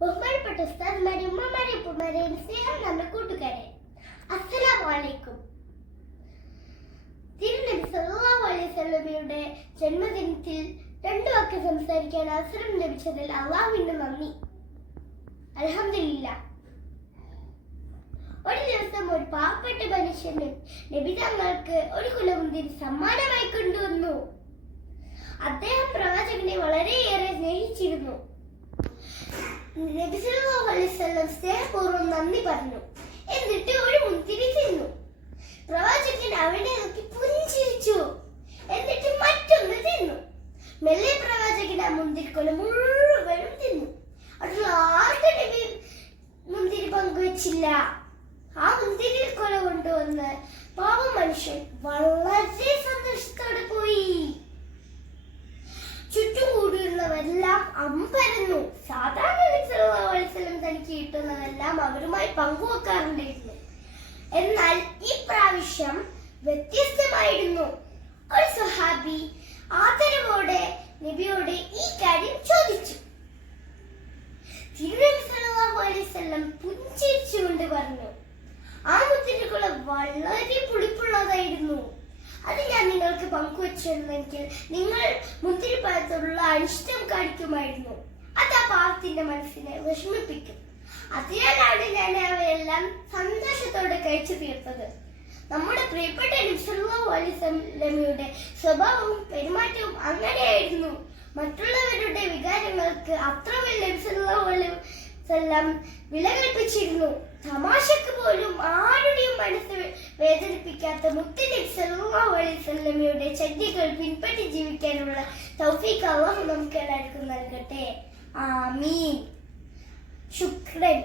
ബഹുമാനപ്പെട്ട ഉസ്താദ്മാരെ, ഉമ്മമാരെ, ഉപ്പമാരെ, സ്നേഹം നമ്മുടെ കൂട്ടുകാരെ, അസ്സലാമു അലൈക്കും. തിരുനബി സല്ലല്ലാഹു അലൈഹി വസല്ലമയുടെ ജന്മദിനത്തിൽ രണ്ടു വാക്ക് സംസാരിക്കാൻ അവസരം ലഭിച്ചതിൽ അള്ളാഹുവിന് നന്ദി. അൽഹംദുലില്ലാഹ്. ഒരു ദിവസം ഒരു പാവപ്പെട്ട മനുഷ്യന് നബി തങ്ങൾക്ക് ഒരു കുലമുന്തിരി സമ്മാനമായി കൊണ്ടുവന്നു. അദ്ദേഹം പ്രവാചകനെ വളരെയേറെ സ്നേഹിച്ചിരുന്നു. നബി സല്ലല്ലാഹു അലൈഹി വസല്ലം സ്നേഹപൂർവ്വം നന്ദി പറഞ്ഞു. എന്നിട്ട് ഒരു മുന്തിരി തിന്നു. പ്രവാചകൻ അവനെ നോക്കി പുഞ്ചിരിച്ചു. എന്നിട്ട് മറ്റൊന്ന് തിന്നു. മെല്ലെ പ്രവാചകൻ ആ മുന്തിരിക്കൊല മുഴുവനും തിന്നു. അതിൽ ആർക്കും നബി മുന്തിരി പങ്കുവച്ചില്ല. ആ മുന്തിരിക്കൊല കൊണ്ടുവന്ന് പാവ മനുഷ്യൻ വളരെ സന്തോഷത്തോടെ പോയി. ചുറ്റും കൂടിയുള്ളവരെല്ലാം അമ്പരന്നു. സാധാരണ നബി സല്ലല്ലാഹു അലൈഹി വസല്ലം തനിക്ക് കിട്ടുന്നതെല്ലാം അവരുമായി പങ്കുവെക്കാറുണ്ടായിരുന്നു. എന്നാൽ ഈ പ്രാവശ്യം വ്യത്യസ്തമായിരുന്നു. ഒരു സ്വഹാബി ആദരവോടെ നബിയോട് ഈ കാര്യം ചോദിച്ചു. തിരുനബി സല്ലല്ലാഹു അലൈഹി വസല്ലം പുഞ്ചിരിച്ചുകൊണ്ട് പറഞ്ഞു, ആ മുന്തിരിക്കുല വളരെ പുളിപ്പുള്ളതായിരുന്നു. അത് ഞാൻ നിങ്ങൾക്ക് പങ്കുവച്ചിരുന്നെങ്കിൽ നിങ്ങൾ മുന്തിരിപ്പഴത്തോടുള്ള അനിഷ്ടം കാണിക്കുമായിരുന്നു. അത് ആ പാവത്തിന്റെ മനസ്സിനെ വിഷമിപ്പിക്കും. അതിനാലാണ് ഞാൻ അവയെല്ലാം സന്തോഷത്തോടെ കഴിച്ചു തീർത്തത്. നമ്മുടെ പ്രിയപ്പെട്ട നബി സല്ലല്ലാഹു അലൈഹി വസല്ലമയുടെ സ്വഭാവവും പെരുമാറ്റവും അങ്ങനെയായിരുന്നു. മറ്റുള്ളവരുടെ വികാരങ്ങൾക്ക് അത്രമേൽ നബി സല്ലല്ലാഹു അലൈഹി വസല്ലം വില കൽപ്പിച്ചിരുന്നു. തമാശക്ക് പോലും ആരുടെയും മനസ്സ് വേദനിപ്പിക്കാത്ത മുത്ത് നബി സല്ലല്ലാഹു അലൈഹി വസല്ലമയുടെ ചര്യകൾ പിൻപറ്റി ജീവിക്കാനുള്ള തൗഫീഖ് അല്ലാഹു നമുക്ക് എല്ലാവർക്കും നൽകട്ടെ. ആമീൻ. ശുക്രൻ.